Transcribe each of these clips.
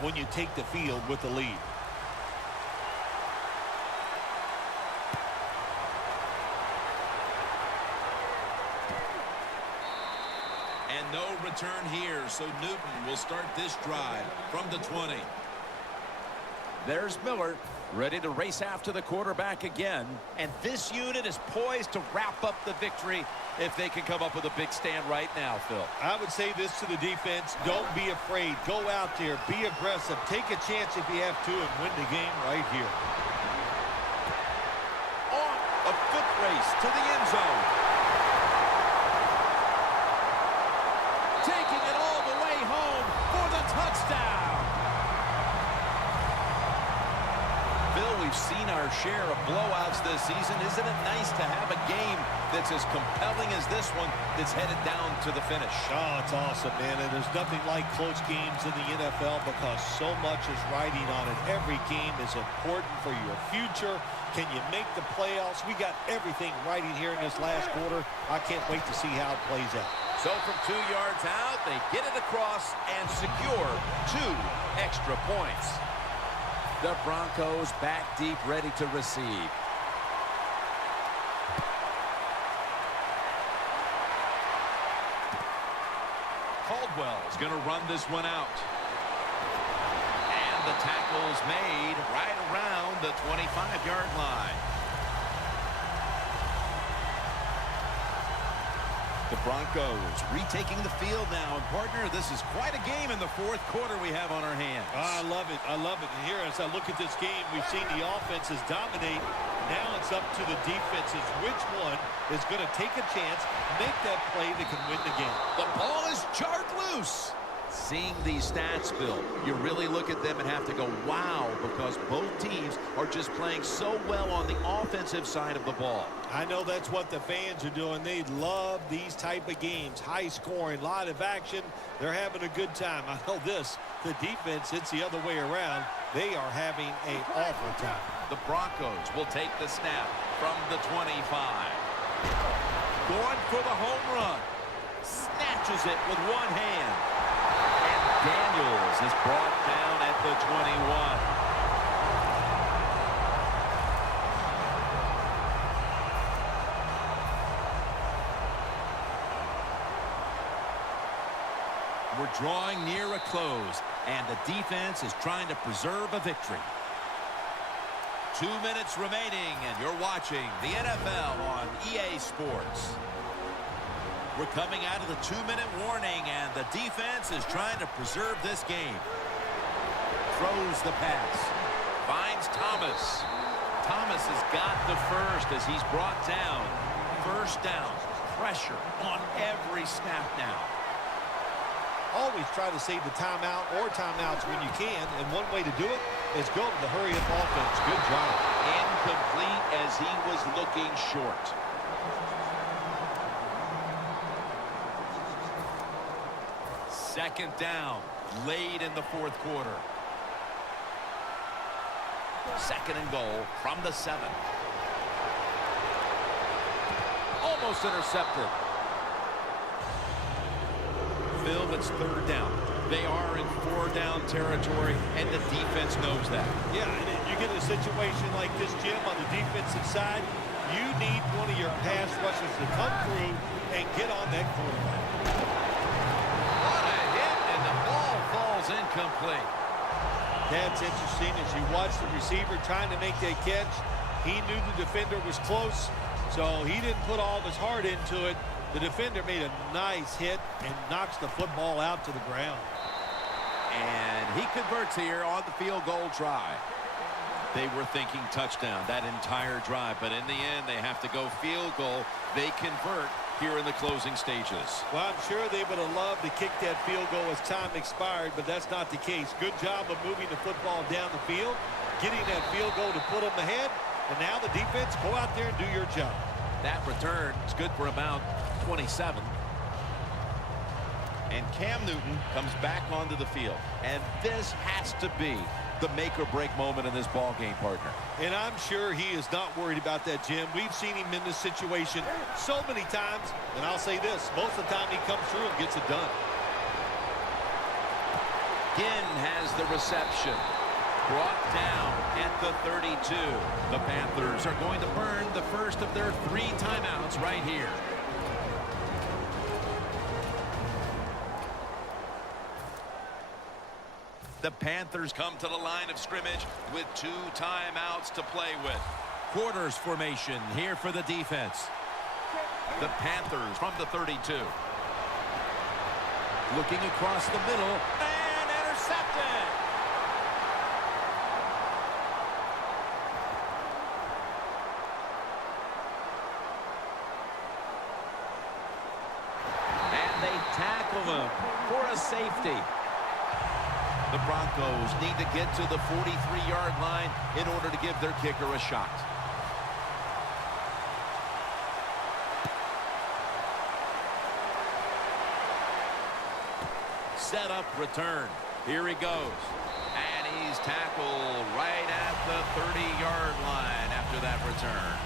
when you take the field with the lead. And no return here, so Newton will start this drive from the 20. There's Miller, ready to race after the quarterback again. And this unit is poised to wrap up the victory if they can come up with a big stand right now, Phil. I would say this to the defense: don't be afraid. Go out there, be aggressive, take a chance if you have to, and win the game right here. On a foot race to the end zone. Taking it all the way home for the touchdown. Bill, we've seen our share of blowouts this season. Isn't it nice to have a game that's as compelling as this one that's headed down to the finish? Oh, it's awesome, man. And there's nothing like close games in the NFL because so much is riding on it. Every game is important for your future. Can you make the playoffs? We got everything riding here in this last quarter. I can't wait to see how it plays out. So from 2 yards out, they get it across and secure 2 extra points. The Broncos back deep, ready to receive. Caldwell's going to run this one out. And the tackle's made right around the 25-yard line. The Broncos retaking the field now. And, partner, this is quite a game in the fourth quarter we have on our hands. I love it. I love it. And here, as I look at this game, we've seen the offenses dominate. Now it's up to the defenses. Which one is going to take a chance, make that play that can win the game? The ball is jarred loose. Seeing these stats, Bill, you really look at them and have to go, wow, because both teams are just playing so well on the offensive side of the ball. I know that's what the fans are doing. They love these type of games. High scoring, lot of action. They're having a good time. I know this. The defense, it's the other way around. They are having an awful time. The Broncos will take the snap from the 25. Going for the home run. Snatches it with one hand. Daniels is brought down at the 21. We're drawing near a close, and the defense is trying to preserve a victory. 2 minutes remaining, and you're watching the NFL on EA Sports. We're coming out of the 2-minute warning, and the defense is trying to preserve this game. Throws the pass. Finds Thomas. Thomas has got the first as he's brought down. First down. Pressure on every snap now. Always try to save the timeout or timeouts when you can, and one way to do it is go to the hurry-up offense. Good job. Incomplete as he was looking short. Second down, late in the fourth quarter. Second and goal from the 7. Almost intercepted. Phil, it's third down. They are in 4-down territory, and the defense knows that. Yeah, and you get a situation like this, Jim, on the defensive side, you need one of your pass rushers to come through and get on that quarterback. Incomplete. That's interesting. As you watch the receiver trying to make that catch, he knew the defender was close, so he didn't put all of his heart into it. The defender made a nice hit and knocks the football out to the ground. And he converts here on the field goal try. They were thinking touchdown that entire drive, but in the end, they have to go field goal. They convert here in the closing stages. Well, I'm sure they would have loved to kick that field goal as time expired, but that's not the case. Good job of moving the football down the field, getting that field goal to put them ahead, and now the defense, go out there and do your job. That return is good for about 27. And Cam Newton comes back onto the field, and this has to be the make-or-break moment in this ball game, partner. And I'm sure he is not worried about that, Jim. We've seen him in this situation so many times, and I'll say this, most of the time he comes through and gets it done. Ginn has the reception. Brought down at the 32. The Panthers are going to burn the first of their 3 timeouts right here. The Panthers come to the line of scrimmage with 2 timeouts to play with. Quarters formation here for the defense. The Panthers from the 32. Looking across the middle and intercepted. And they tackle him for a safety. The Broncos need to get to the 43-yard line in order to give their kicker a shot. Set up return. Here he goes. And he's tackled right at the 30-yard line after that return.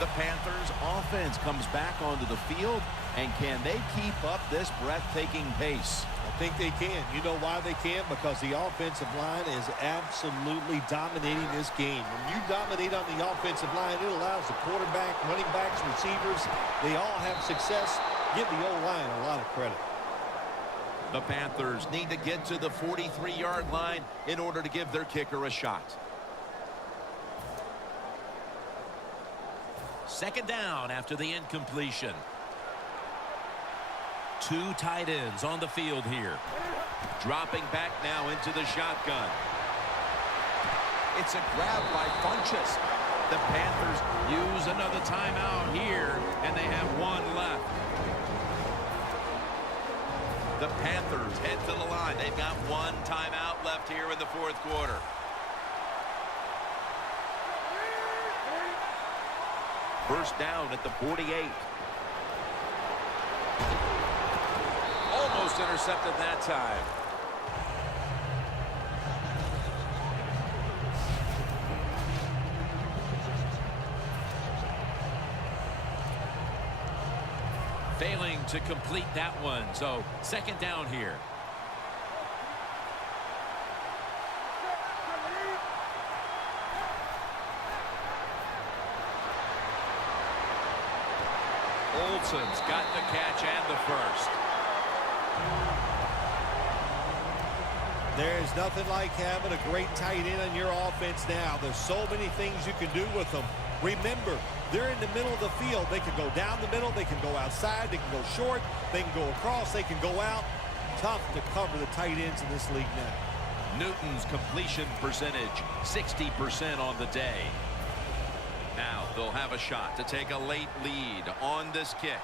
The Panthers offense comes back onto the field, and can they keep up this breathtaking pace? I think they can. You know why they can? Because the offensive line is absolutely dominating this game. When you dominate on the offensive line, it allows the quarterback, running backs, receivers, they all have success. Give the O-line a lot of credit. The Panthers need to get to the 43-yard line in order to give their kicker a shot. Second down after the incompletion. 2 tight ends on the field here. Dropping back now into the shotgun. It's a grab by Funchess. The Panthers use another timeout here, and they have 1 left. The Panthers head to the line. They've got 1 timeout left here in the 4th quarter. First down at the 48. Almost intercepted that time. Failing to complete that one, so second down here. Olsen's got the catch and the first. There's nothing like having a great tight end on your offense now. There's so many things you can do with them. Remember, they're in the middle of the field. They can go down the middle. They can go outside. They can go short. They can go across. They can go out. Tough to cover the tight ends in this league now. Newton's completion percentage, 60% on the day. Now they'll have a shot to take a late lead on this kick.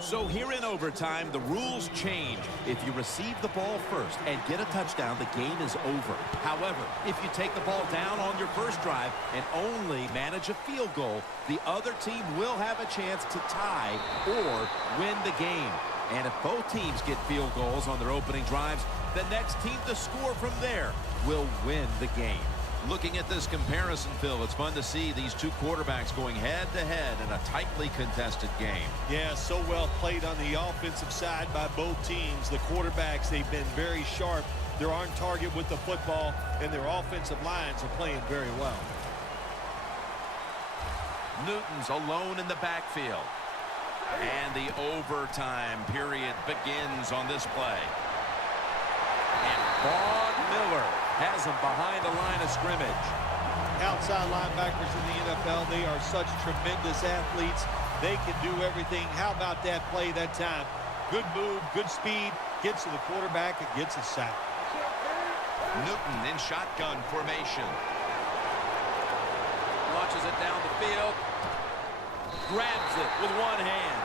So here in overtime, the rules change. If you receive the ball first and get a touchdown, the game is over. However, if you take the ball down on your first drive and only manage a field goal, the other team will have a chance to tie or win the game. And if both teams get field goals on their opening drives, the next team to score from there will win the game. Looking at this comparison, Phil, it's fun to see these 2 quarterbacks going head-to-head in a tightly contested game. Yeah, so well played on the offensive side by both teams. The quarterbacks, they've been very sharp. They're on target with the football, and their offensive lines are playing very well. Newton's alone in the backfield. And the overtime period begins on this play. And Vaughn Miller has him behind the line of scrimmage. Outside linebackers in the NFL, they are such tremendous athletes. They can do everything. How about that play that time? Good move, good speed, gets to the quarterback and gets a sack. Newton in shotgun formation. Launches it down the field. Grabs it with one hand.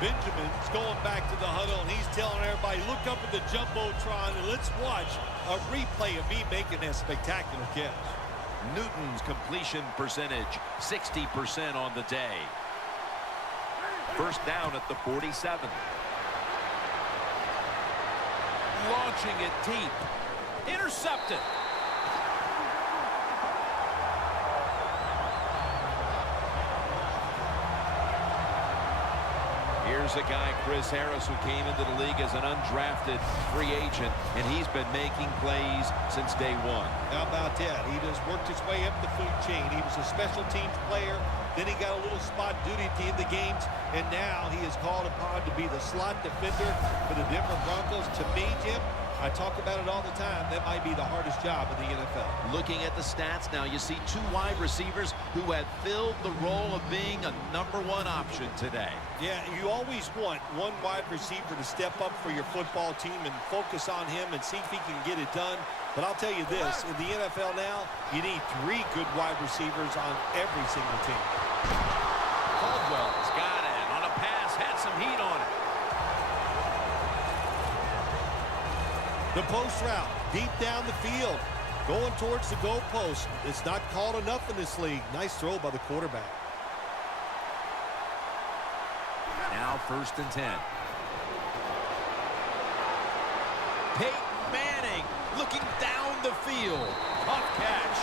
Benjamin's going back to the huddle, and he's telling everybody, look up at the Jumbotron, and let's watch a replay of me making that spectacular catch. Newton's completion percentage, 60% on the day. First down at the 47. Launching it deep. Intercepted. Here's a guy, Chris Harris, who came into the league as an undrafted free agent, and he's been making plays since day one. How about that? He just worked his way up the food chain. He was a special teams player. Then he got a little spot duty at the end of the games, and now he is called upon to be the slot defender for the Denver Broncos. To me, Jim, I talk about it all the time. That might be the hardest job in the NFL. Looking at the stats now, you see two wide receivers who have filled the role of being a #1 option today. Yeah, you always want one wide receiver to step up for your football team and focus on him and see if he can get it done. But I'll tell you this, in the NFL now, you need 3 good wide receivers on every single team. Caldwell's got it on a pass, had some heat on it. The post route, deep down the field, going towards the goalpost. It's not called enough in this league. Nice throw by the quarterback. Now 1st and 10. Peyton Manning looking down the field. Tough catch.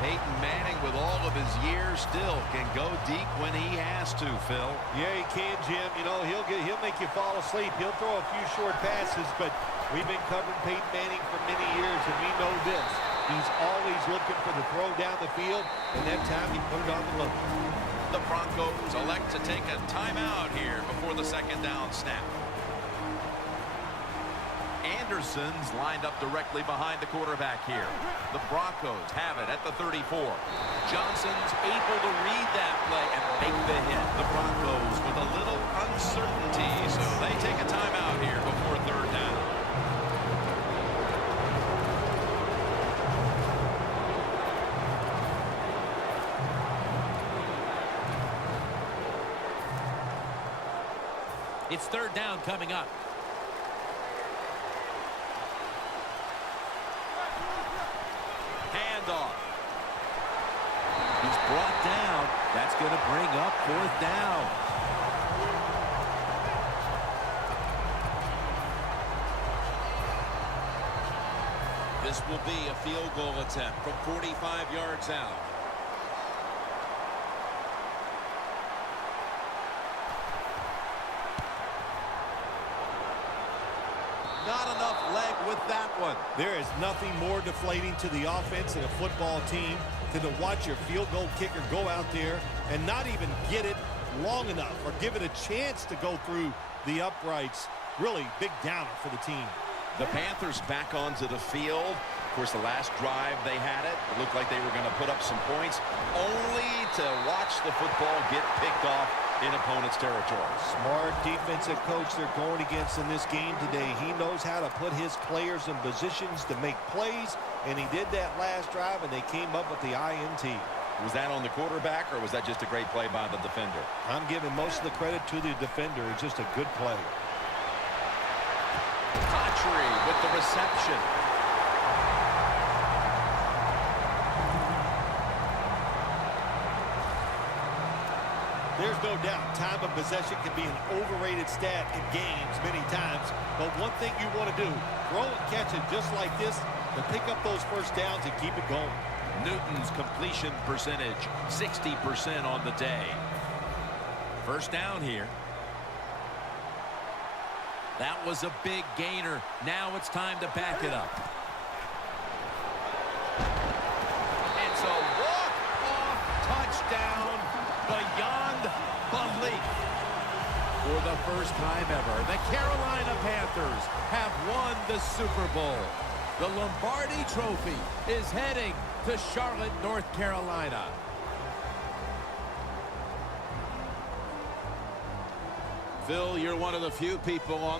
Peyton Manning, with all of his years, still can go deep when he has to, Phil. Yeah, he can, Jim. You know, he'll make you fall asleep. He'll throw a few short passes, but we've been covering Peyton Manning for many years, and we know this. He's always looking for the throw down the field, and that time he put it on the look. The Broncos elect to take a timeout here before the 2nd down snap. Anderson's lined up directly behind the quarterback here. The Broncos have it at the 34. Johnson's able to read that play and make the hit. The Broncos with a little uncertainty, so they take a timeout here before 3rd down. It's 3rd down coming up. Handoff. He's brought down. That's going to bring up 4th down. This will be a field goal attempt from 45 yards out. Not enough leg with that one. There is nothing more deflating to the offense and a football team than to watch your field goal kicker go out there and not even get it long enough or give it a chance to go through the uprights. Really big downer for the team. The Panthers back onto the field. Of course, the last drive they had it looked like they were going to put up some points, only to watch the football get picked off in opponent's territory. Smart defensive coach they're going against in this game today. He knows how to put his players in positions to make plays, and he did that last drive, and they came up with the INT. Was that on the quarterback, or was that just a great play by the defender? I'm giving most of the credit to the defender. It's just a good play. Autry with the reception. There's no doubt time of possession can be an overrated stat in games many times, but one thing you want to do, throw and catch it just like this to pick up those first downs and keep it going. Newton's completion percentage, 60% on the day. First down here. That was a big gainer. Now it's time to back it up. It's a walk-off touchdown beyond belief. For the first time ever, the Carolina Panthers have won the Super Bowl. The Lombardi Trophy is heading to Charlotte, North Carolina. Phil, you're one of the few people on